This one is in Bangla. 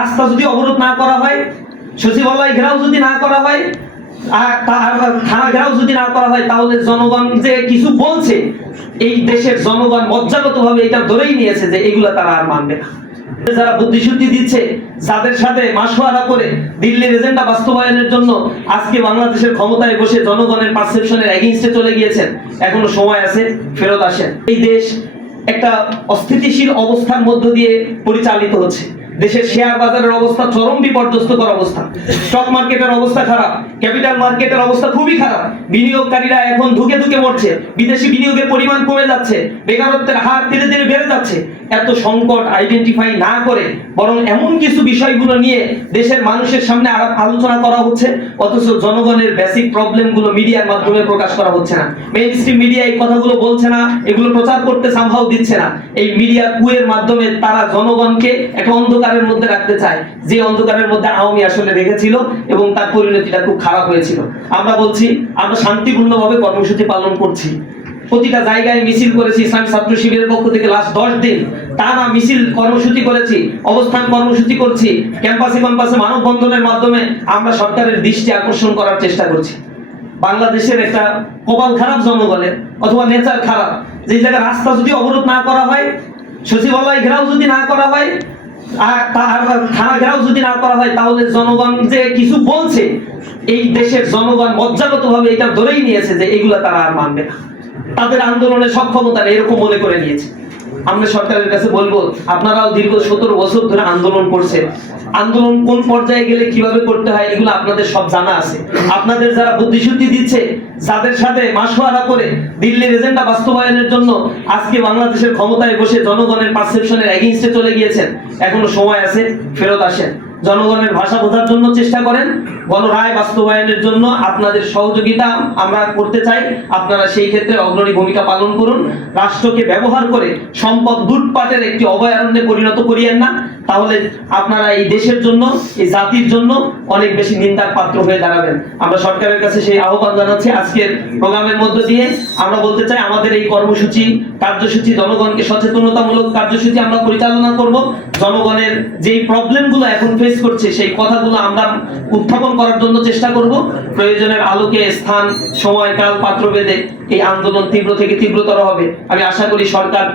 রাস্তা যদি অবরোধ না করা হয়, সচিবালয় ঘেরাও যদি না করা হয়, থানা ঘেরাও যদি না করা হয়, তাহলে জনগণ যে কিছু বলছে, এই দেশের জনগণ মজ্জাগতভাবে এটা ধরেই নিয়েছে যে এগুলা তারা আর মানবে না। যারা বুদ্ধিশুদ্ধি দিচ্ছে, যাদের সাথে মাসোয়ারা করে দিল্লির এজেন্ডা বাস্তবায়নের জন্য আজকে বাংলাদেশের ক্ষমতায় বসে জনগণের পারসেপশনের এগেইনস্টে চলে গিয়েছেন, এখনো সময় আছে, ফেরত আসেন। এই দেশ একটা অস্থিতিশীল অবস্থার মধ্য দিয়ে পরিচালিত হচ্ছে। দেশের শেয়ার বাজারের অবস্থা চরম বিপর্যস্তকর অবস্থা, স্টক মার্কেটের অবস্থা খারাপ, ক্যাপিটাল মার্কেটের অবস্থা খুবই খারাপ। বিনিয়োগকারীরা এখন ধুকে ধুকে মরছে, বিদেশি বিনিয়োগের পরিমাণ কমে যাচ্ছে, বেকারত্বের হার ধীরে ধীরে বেড়ে যাচ্ছে। এত সংকট আইডেন্টিফাই না করে বরং এমন কিছু বিষয়গুলো নিয়ে দেশের মানুষের সামনে আলোচনা করা হচ্ছে, অথচ জনগণের বেসিক প্রবলেমগুলো মিডিয়ার মাধ্যমে প্রকাশ করা হচ্ছে না। মেইন স্ট্রিম মিডিয়া এই কথাগুলো বলছে না, এগুলো প্রচার করতে সামহাও দিচ্ছে না। এই মিডিয়া কুয়ের মাধ্যমে তারা জনগণকে একটা অন্ধকারের মধ্যে রাখতে চায়, যে অন্ধকারের মধ্যে আওয়ামী আসলে রেখেছিল এবং তার পরিণতিটা খুব খারাপ হয়েছিল। আমরা বলছি, আমরা শান্তিপূর্ণভাবে কর্মসূচি পালন করছি, প্রতিটা জায়গায় মিছিল করেছি। ইসলামী ছাত্র শিবিরের পক্ষ থেকে লাস্ট 10 দিন টানা মিছিল কর্মসূচি করেছি, অবস্থান কর্মসূচি করছি, ক্যাম্পাসে মানববন্ধনের মাধ্যমে আমরা সরকারের দৃষ্টি আকর্ষণ করার চেষ্টা করছি। বাংলাদেশের একটা কপাল খারাপ জনগণের, অথবা নেচার খারাপ, যে জায়গায় রাস্তা যদি অবরোধ না করা হয়, সচিবালয় ঘেরাও যদি না করা হয়, থানা ঘেরাও যদি না করা হয়, তাহলে জনগণ যে কিছু বলছে, এই দেশের জনগণ মজ্জাগতভাবে এটা ধরেই নিয়েছে যে এগুলা তারা আর মানবে না। তাদের আন্দোলনের সক্ষমতা এরকম মনে করে নিয়েছে। আমরা সরকারের কাছে বলবো, আপনারাও দীর্ঘ 17 বছর ধরে আন্দোলন করছেন, আন্দোলন কোন পর্যায়ে গেলে কিভাবে করতে হয় এগুলো আপনাদের সব জানা আছে। আপনাদের যারা বুদ্ধিশুদ্ধি দিচ্ছে, যাদের সাথে মাসোয়ারা করে দিল্লির এজেন্ডা বাস্তবায়নের জন্য আজকে বাংলাদেশের ক্ষমতায় বসে জনগণের পারসেপশনের এগেইনস্টে চলে গিয়েছেন, এখনো সময় আছে, ফেরত আসেন। জনগণের ভাষা বোঝার জন্য চেষ্টা করেন, গণরায় বাস্তবায়নের জন্য আপনাদের সহযোগিতা আমরা করতে চাই। আপনারা সেই ক্ষেত্রে অগ্রণী ভূমিকা পালন করুন। রাষ্ট্রকে ব্যবহার করে সম্পদ লুটপাটের একটি অভয়ারণ্যে পরিণত করিয়েন না, তাহলে আপনারা এই দেশের জন্য, এই জাতির জন্য অনেক বেশি নিন্দার পাত্র হয়ে দাঁড়াবেন। আমরা সরকারের কাছে সেই আহ্বান জানাচ্ছি। আজকের প্রোগ্রামের মধ্য দিয়ে আমরা বলতে চাই, আমাদের এই কর্মসূচি, কার্যসূচি, জনগণকে সচেতনতামূলক কার্যসূচি আমরা পরিচালনা করব। জনগণের যেই প্রবলেমগুলো এখন ফেস করছে, সেই কথাগুলো আমরা উত্থাপন করার জন্য চেষ্টা করব। প্রয়োজনের আলোকে স্থান, সময়, কাল, পাত্র ভেদে এই আন্দোলন তীব্র থেকে তীব্রতর হবে। আমি আশা করি সরকার